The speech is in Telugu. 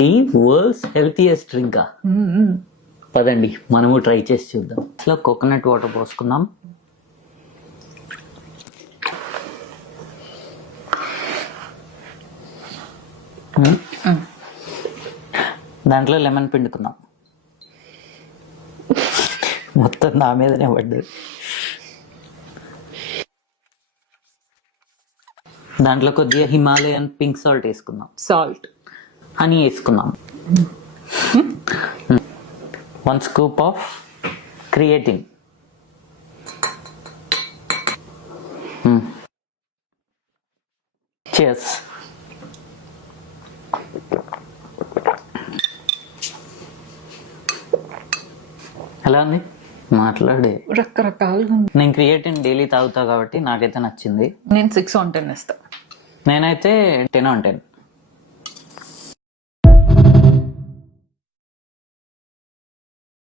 ఏంటి వరల్డ్స్ హెల్తీయెస్ట్ డ్రింకా? పదండి మనము ట్రై చేసి చూద్దాం. ఇట్లా కోకోనట్ వాటర్ పోసుకుందాం. దాంట్లో లెమన్ పిండుకుందాం. మొత్తం నా మీదనే పడ్డది. దాంట్లో కొద్దిగా హిమాలయన్ పింక్ సాల్ట్ వేసుకుందాం. సాల్ట్, హనీ వేసుకుందాం. 1 scoop ఆఫ్ క్రియేటిన్. Cheers. ఎలా ఉంది? మాట్లాడే. రకరకాలుగా ఉంది. నేను క్రియేటిన్ డైలీ తాగుతా కాబట్టి నాకైతే నచ్చింది. నేను 6 on 10 ఇస్తా. నేనైతే 10 on 10.